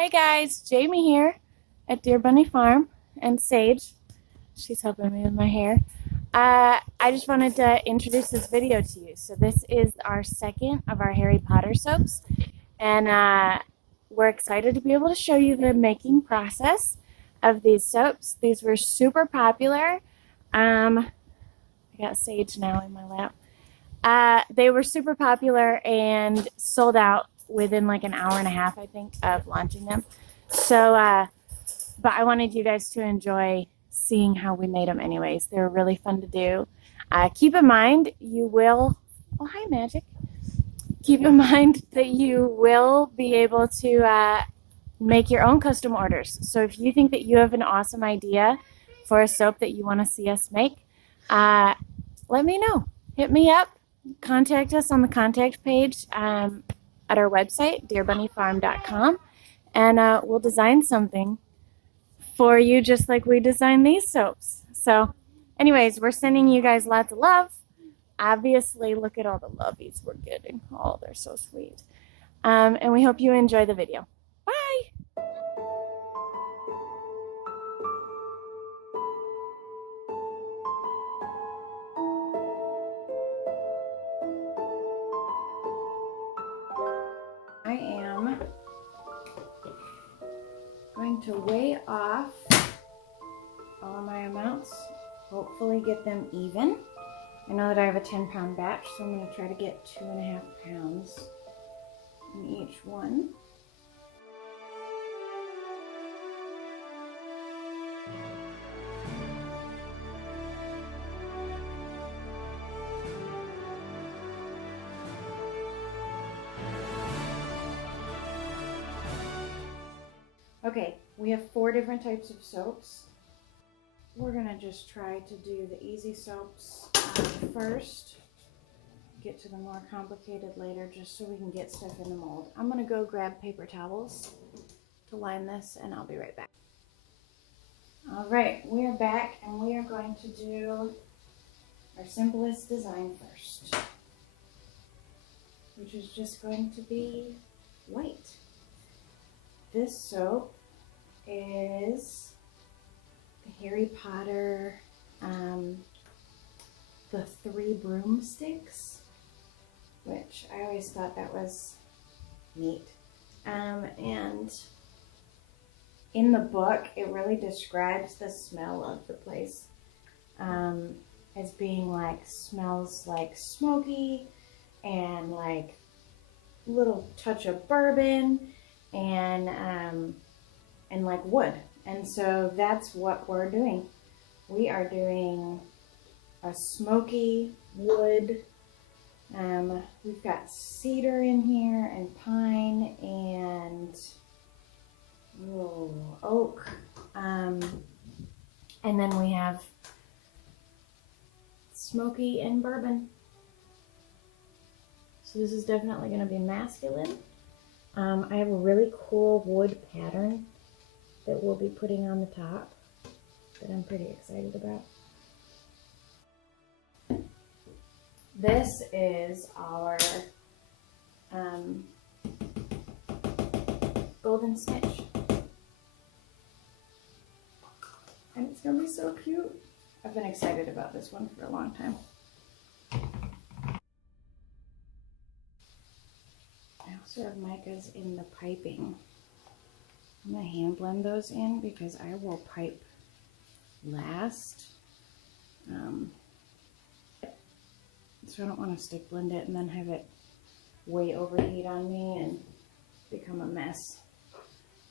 Hey guys, Jamie here at DeerBunny Farm, and Sage, she's helping me with my hair. I just wanted to introduce this video to you. So this is our second of our Harry Potter soaps, and we're excited to be able to show you the making process of these soaps. These were super popular. I got Sage now in my lap. They were super popular and sold out within like an hour and a half, I think, of launching them. So, but I wanted you guys to enjoy seeing how we made them anyways. They were really fun to do. Keep in mind, you will, oh, hi, Magic. Keep in mind that you will be able to make your own custom orders. So if you think that you have an awesome idea for a soap that you want to see us make, let me know. Hit me up. Contact us on the contact page at our website, DeerBunnyFarm.com, and we'll design something for you just like we designed these soaps. So anyways, we're sending you guys lots of love. Obviously, look at all the lovies we're getting. Oh, they're so sweet. And we hope you enjoy the video. Bye! I am going to weigh off all my amounts, hopefully get them even. I know that I have a 10-pound batch, so I'm going to try to get 2.5 pounds in each one. Okay, we have 4 different types of soaps. We're gonna just try to do the easy soaps first, get to the more complicated later, just so we can get stuff in the mold. I'm gonna go grab paper towels to line this, and I'll be right back. All right, we are back, and we are going to do our simplest design first, which is just going to be white. This soap is the Harry Potter, the 3 broomsticks, which I always thought that was neat. And in the book, it really describes the smell of the place as being like, smells like smoky and like a little touch of bourbon and like wood. And so that's what we're doing. We are doing a smoky wood. We've got cedar in here and pine and oak. And then we have smoky and bourbon. So this is definitely going to be masculine. I have a really cool wood pattern that we'll be putting on the top that I'm pretty excited about. This is our golden snitch. And it's going to be so cute. I've been excited about this one for a long time. I also have micas in the piping. I'm going to hand blend those in because I will pipe last. So I don't want to stick blend it and then have it way overheat on me and become a mess.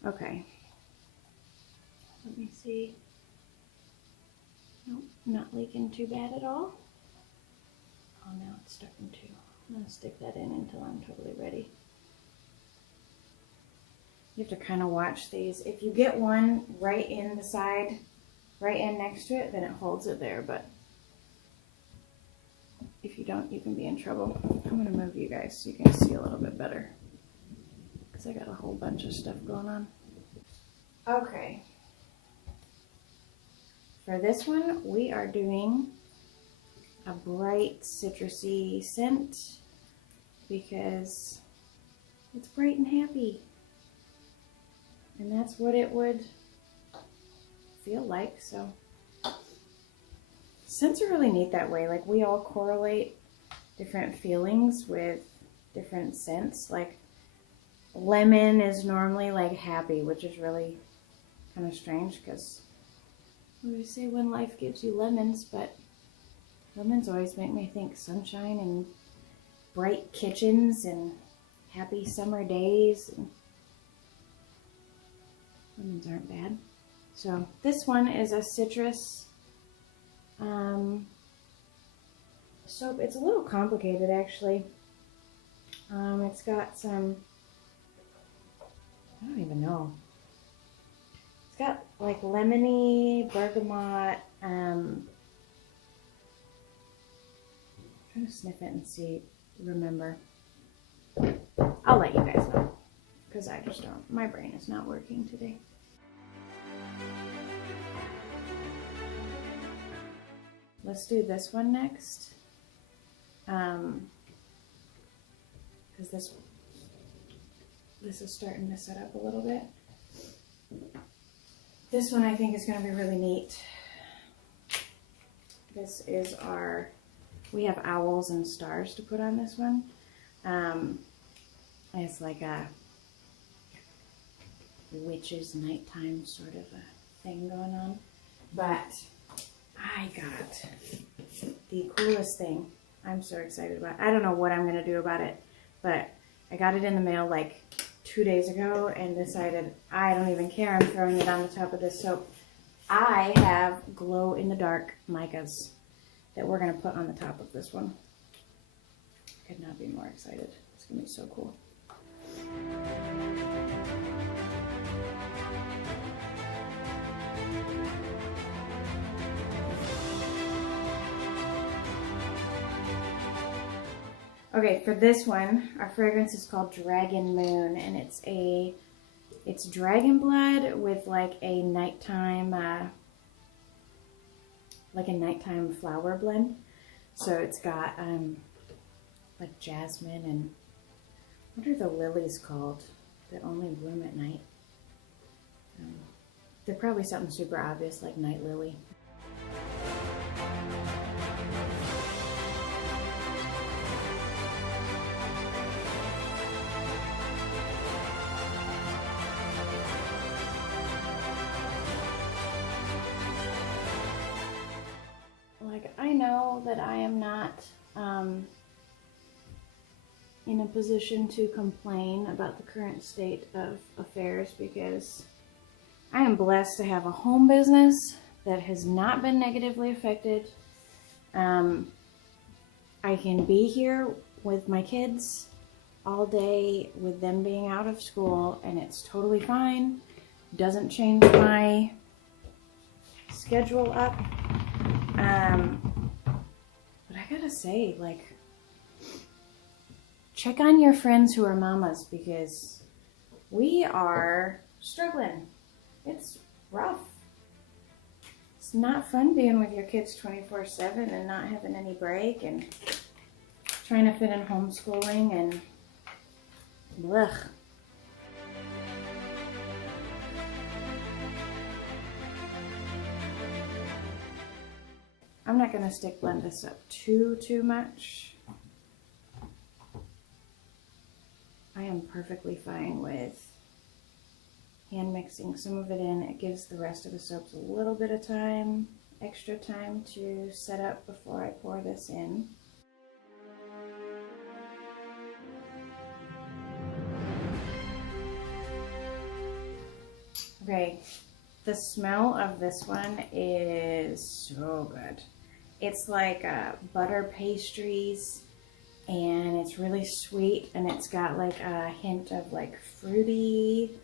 Okay. Let me see. Nope, not leaking too bad at all. Oh, now it's starting to. I'm going to stick that in until I'm totally ready. You have to kind of watch these. If you get one right in the side, right in next to it, then it holds it there. But if you don't, you can be in trouble. I'm going to move you guys so you can see a little bit better, because I got a whole bunch of stuff going on. Okay. For this one, we are doing a bright citrusy scent because it's bright and happy. And that's what it would feel like. So scents are really neat that way. Like, we all correlate different feelings with different scents. Like, lemon is normally like happy, which is really kind of strange because we say when life gives you lemons, but lemons always make me think sunshine and bright kitchens and happy summer days. And lemons aren't bad. So this one is a citrus soap. It's a little complicated, actually. It's got some, I don't even know. It's got like lemony, bergamot. I'm trying to sniff it and see, remember. I'll let you guys know, because I just don't, my brain is not working today. Let's do this one next. Because this is starting to set up a little bit. This one I think is going to be really neat. This is we have owls and stars to put on this one. It's like a witch's nighttime sort of a thing going on. But I got the coolest thing. I'm so excited about it. I don't know what I'm going to do about it, but I got it in the mail like 2 days ago and decided I don't even care. I'm throwing it on the top of this soap. I have glow-in-the-dark micas that we're going to put on the top of this one. Could not be more excited. It's going to be so cool. Okay, for this one, our fragrance is called Dragon Moon, and it's dragon blood with like a nighttime flower blend. So it's got like jasmine and what are the lilies called that only bloom at night? They're probably something super obvious like night lily. I know that I am not in a position to complain about the current state of affairs because I am blessed to have a home business that has not been negatively affected. I can be here with my kids all day with them being out of school and it's totally fine. Doesn't change my schedule up. But I gotta say, like, check on your friends who are mamas because we are struggling. It's rough. It's not fun being with your kids 24/7 and not having any break and trying to fit in homeschooling and blech. I'm not going to blend this up too much. I am perfectly fine with hand mixing some of it in. It gives the rest of the soaps a little bit of time, extra time to set up before I pour this in. Okay, the smell of this one is so good. It's like butter pastries and it's really sweet and it's got like a hint of like fruity,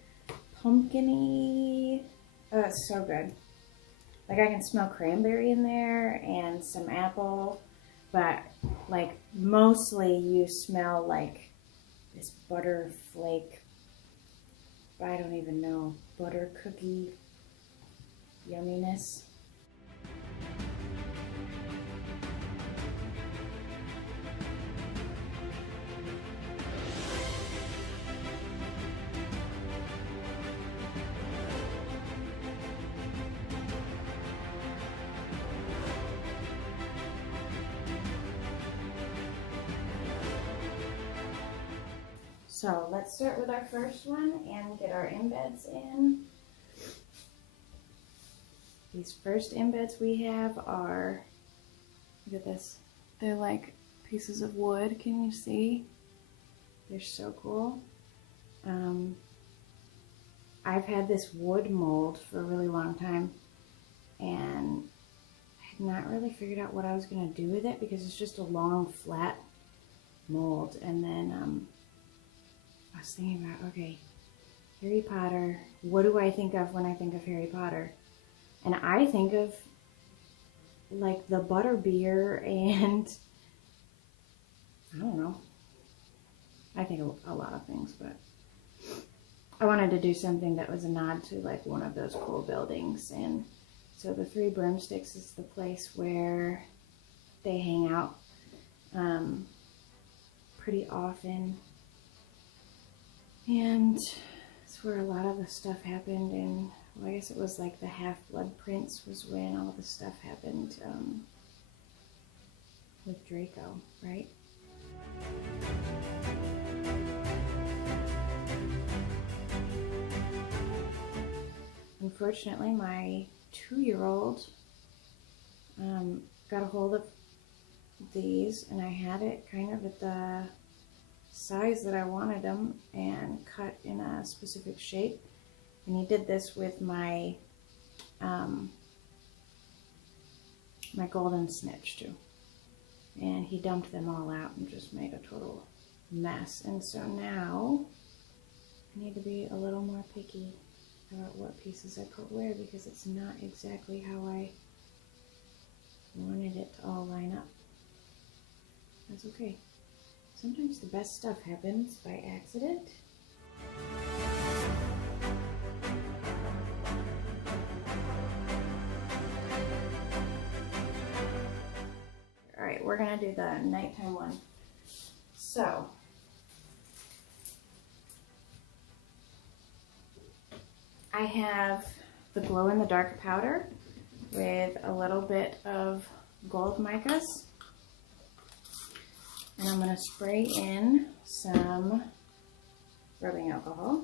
pumpkin-y. Oh, it's so good. Like I can smell cranberry in there and some apple, but like mostly you smell like this butter flake, I don't even know, butter cookie yumminess. So let's start with our first one and get our embeds in. These first embeds we have are, look at this, they're like pieces of wood. Can you see? They're so cool. I've had this wood mold for a really long time, and I had not really figured out what I was going to do with it because it's just a long flat mold. And then I was thinking about, okay, Harry Potter, what do I think of when I think of Harry Potter? And I think of like the butterbeer, and I don't know, I think of a lot of things, but I wanted to do something that was a nod to like one of those cool buildings. And so the Three Broomsticks is the place where they hang out pretty often, and it's where a lot of the stuff happened. And well, I guess it was like the Half-Blood Prince was when all the stuff happened with Draco, right? Unfortunately, my 2-year-old got a hold of these, and I had it kind of at the size that I wanted them and cut in a specific shape. And he did this with my my golden snitch too. And he dumped them all out and just made a total mess. And so now I need to be a little more picky about what pieces I put where, because it's not exactly how I wanted it to all line up. That's okay. Sometimes the best stuff happens by accident. Alright, we're gonna do the nighttime one. So I have the glow-in-the-dark powder with a little bit of gold micas, and I'm going to spray in some rubbing alcohol.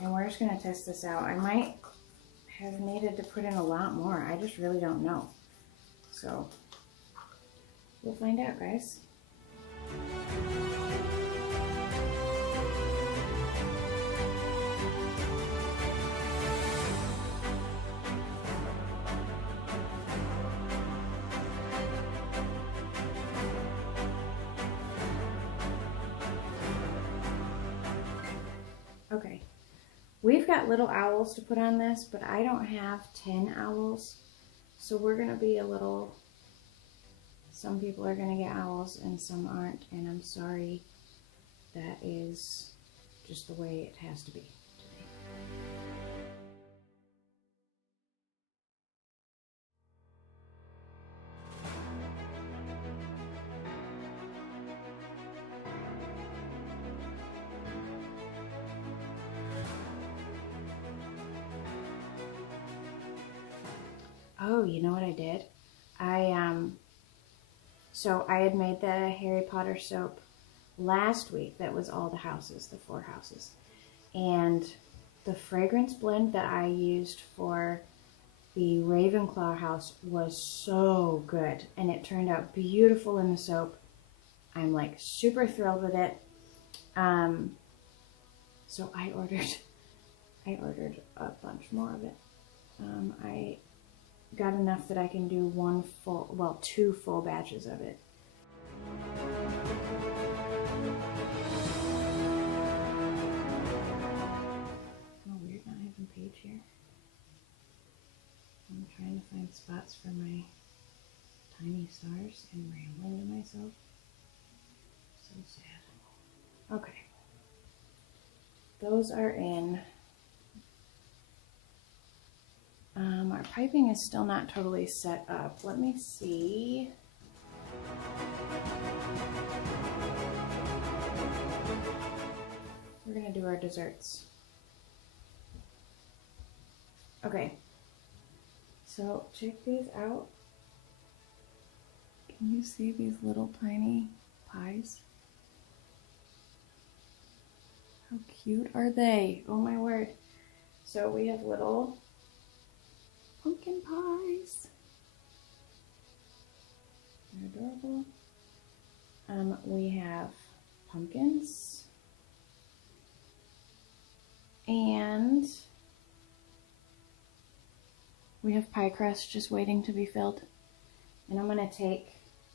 And we're just going to test this out. I might have needed to put in a lot more. I just really don't know. So we'll find out, guys. Okay, we've got little owls to put on this, but I don't have 10 owls, so we're gonna be a little, some people are gonna get owls and some aren't, and I'm sorry, that is just the way it has to be. Oh, you know what I did? So I had made the Harry Potter soap last week. That was all the houses, the 4 houses. And the fragrance blend that I used for the Ravenclaw house was so good. And it turned out beautiful in the soap. I'm like super thrilled with it. So I ordered a bunch more of it. I got enough that I can do 2 full batches of it. Oh, weird not having Paige here. I'm trying to find spots for my tiny stars and rambling to myself. So sad. Okay. Those are in. Our piping is still not totally set up. Let me see. We're gonna do our desserts. Okay, so check these out. Can you see these little tiny pies? How cute are they? Oh my word. So we have little pumpkin pies. They're adorable. We have pumpkins. And we have pie crust just waiting to be filled. And I'm gonna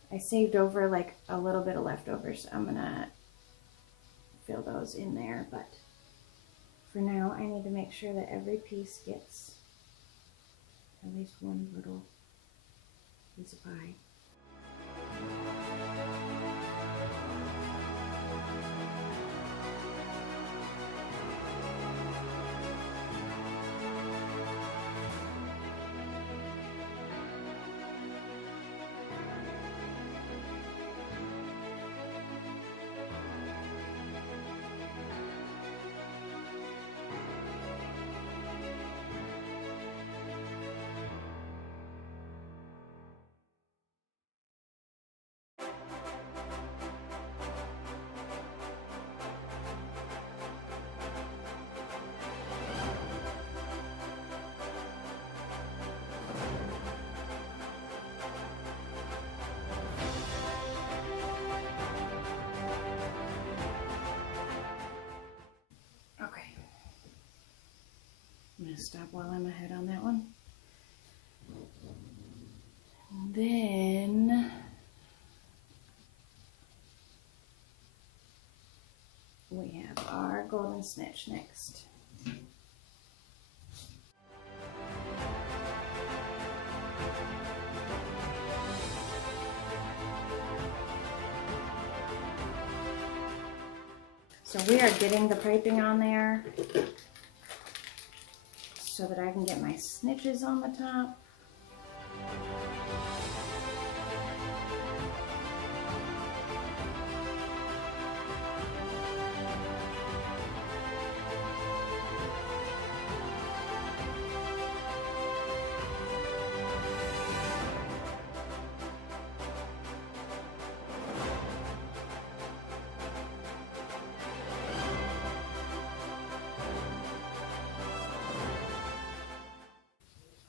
I saved over like a little bit of leftovers. So I'm gonna fill those in there, but for now I need to make sure that every piece gets at least one little piece of pie. I'm going to stop while I'm ahead on that one. And then we have our golden snitch next. So we are getting the piping on there so that I can get my snitches on the top.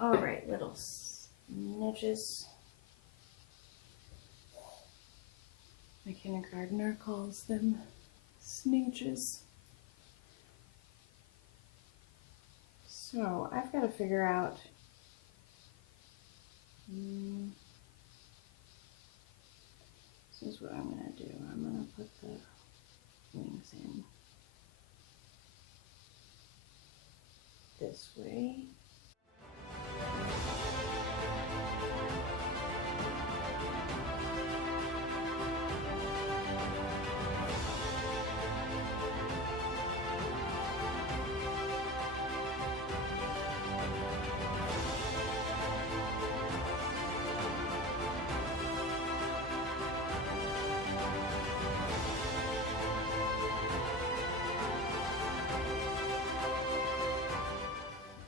All right, little snitches. My kindergartner calls them snitches. So I've got to figure out this is what I'm going to do. I'm going to put the wings in this way.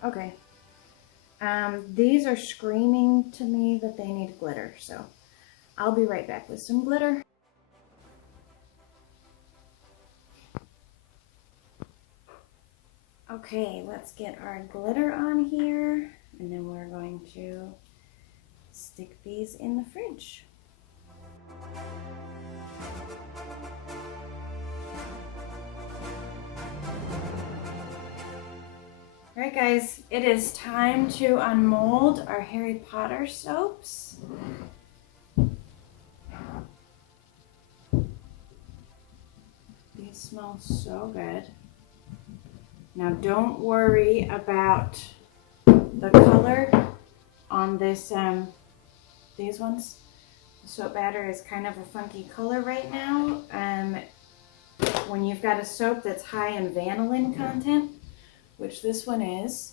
Okay, these are screaming to me that they need glitter, so I'll be right back with some glitter. Okay, let's get our glitter on here, and then we're going to stick these in the fridge. Alright guys, it is time to unmold our Harry Potter soaps. These smell so good. Now don't worry about the color on this, these ones. The soap batter is kind of a funky color right now. When you've got a soap that's high in vanillin content, which this one is,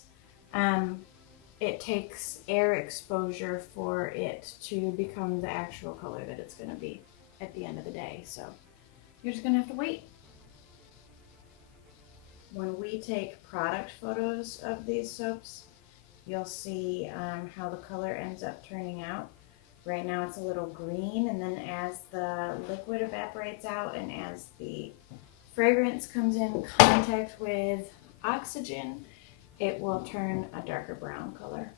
it takes air exposure for it to become the actual color that it's going to be at the end of the day. So you're just going to have to wait. When we take product photos of these soaps, you'll see how the color ends up turning out. Right now it's a little green, and then as the liquid evaporates out and as the fragrance comes in contact with oxygen, it will turn a darker brown color.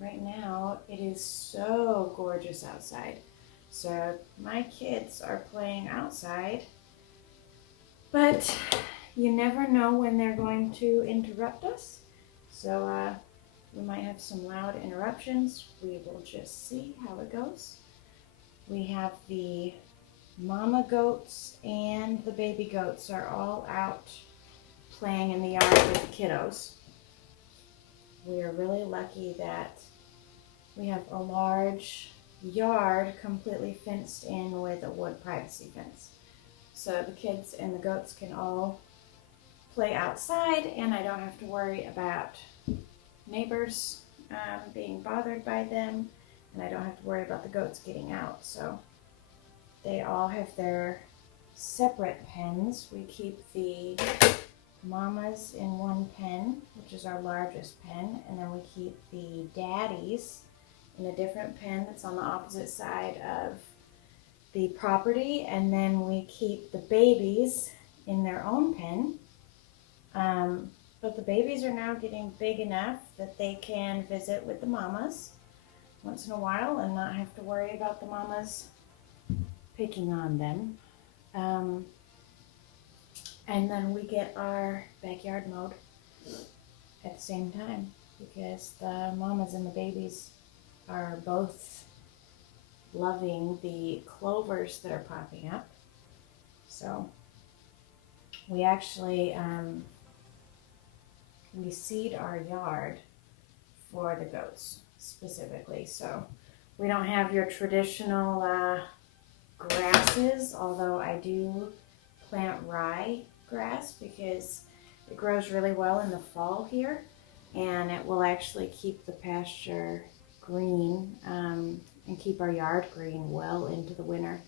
Right now it is so gorgeous outside. So my kids are playing outside, but you never know when they're going to interrupt us. So we might have some loud interruptions. We will just see how it goes. We have the mama goats and the baby goats are all out playing in the yard with the kiddos. We are really lucky that we have a large yard completely fenced in with a wood privacy fence. So the kids and the goats can all play outside, and I don't have to worry about neighbors being bothered by them, and I don't have to worry about the goats getting out. So they all have their separate pens. We keep the mamas in one pen, which is our largest pen, and then we keep the daddies in a different pen that's on the opposite side of the property, and then we keep the babies in their own pen. But the babies are now getting big enough that they can visit with the mamas once in a while and not have to worry about the mamas picking on them. And then we get our backyard mowed at the same time because the mamas and the babies are both loving the clovers that are popping up. So we actually we seed our yard for the goats specifically. So we don't have your traditional grasses, although I do plant rye grass because it grows really well in the fall here, and it will actually keep the pasture green and keep our yard green well into the winter.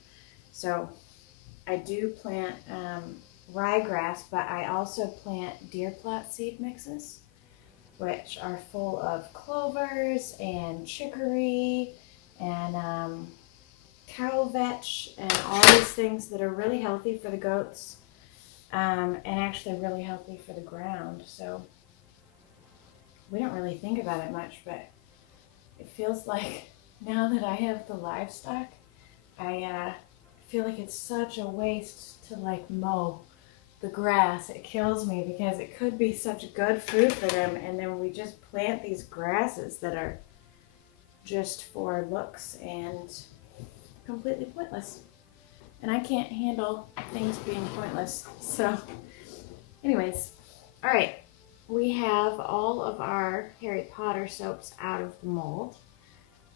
So I do plant ryegrass, but I also plant deer plot seed mixes, which are full of clovers and chicory and cow vetch and all these things that are really healthy for the goats and actually really healthy for the ground. So we don't really think about it much, but it feels like now that I have the livestock, I feel like it's such a waste to like mow the grass. It kills me because it could be such good food for them, and then we just plant these grasses that are just for looks and completely pointless. And I can't handle things being pointless. So anyways, all right, we have all of our Harry Potter soaps out of the mold.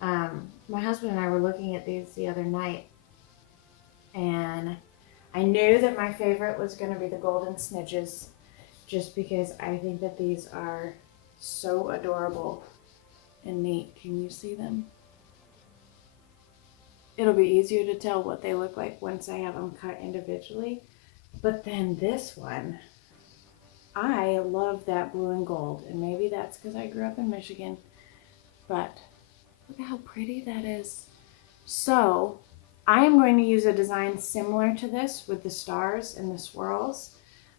My husband and I were looking at these the other night, and I knew that my favorite was going to be the Golden Snitches, just because I think that these are so adorable and neat. Can you see them? It'll be easier to tell what they look like once I have them cut individually. But then this one, I love that blue and gold, and maybe that's because I grew up in Michigan, but look at how pretty that is. So I am going to use a design similar to this with the stars and the swirls,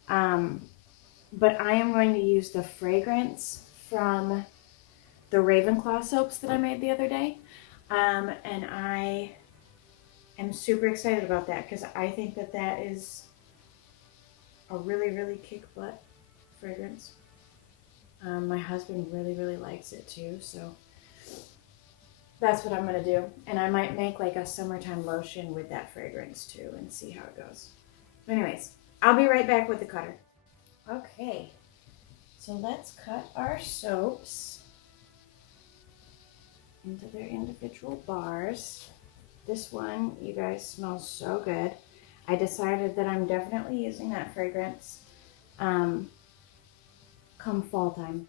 but I am going to use the fragrance from the Ravenclaw soaps that I made the other day, and I am super excited about that because I think that that is a really, really kick-butt fragrance. My husband really, really likes it too, so that's what I'm going to do. And I might make like a summertime lotion with that fragrance too and see how it goes. But anyways, I'll be right back with the cutter. Okay, so let's cut our soaps into their individual bars. This one, you guys, smells so good. I decided that I'm definitely using that fragrance come fall time.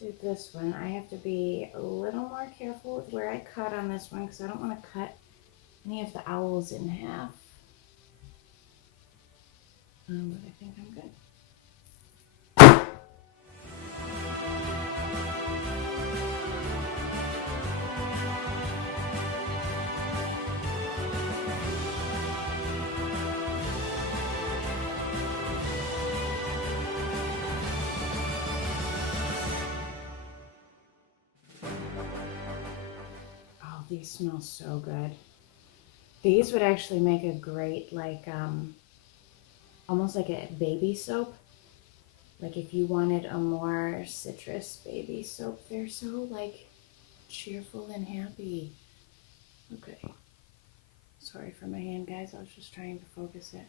do this one. I have to be a little more careful with where I cut on this one because I don't want to cut any of the owls in half. But I think I'm good. Oh, these smell so good. These would actually make a great, like, almost like a baby soap. Like if you wanted a more citrus baby soap. They're so, like, cheerful and happy. Okay. Sorry for my hand, guys. I was just trying to focus it.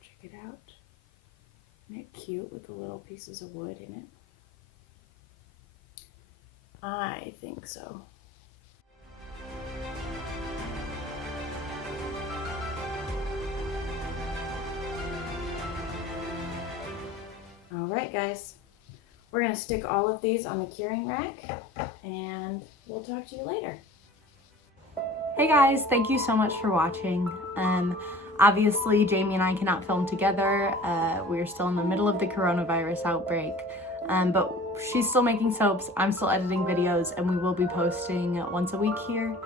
Check it out. Isn't it cute with the little pieces of wood in it? I think so. All right, guys. We're going to stick all of these on the curing rack, and we'll talk to you later. Hey guys, thank you so much for watching. Obviously, Jamie and I cannot film together. We're still in the middle of the coronavirus outbreak, but she's still making soaps, I'm still editing videos, and we will be posting once a week here.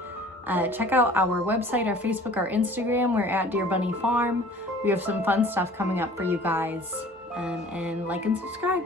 Check out our website, our Facebook, our Instagram. We're at DeerBunny Farm. We have some fun stuff coming up for you guys, and like and subscribe.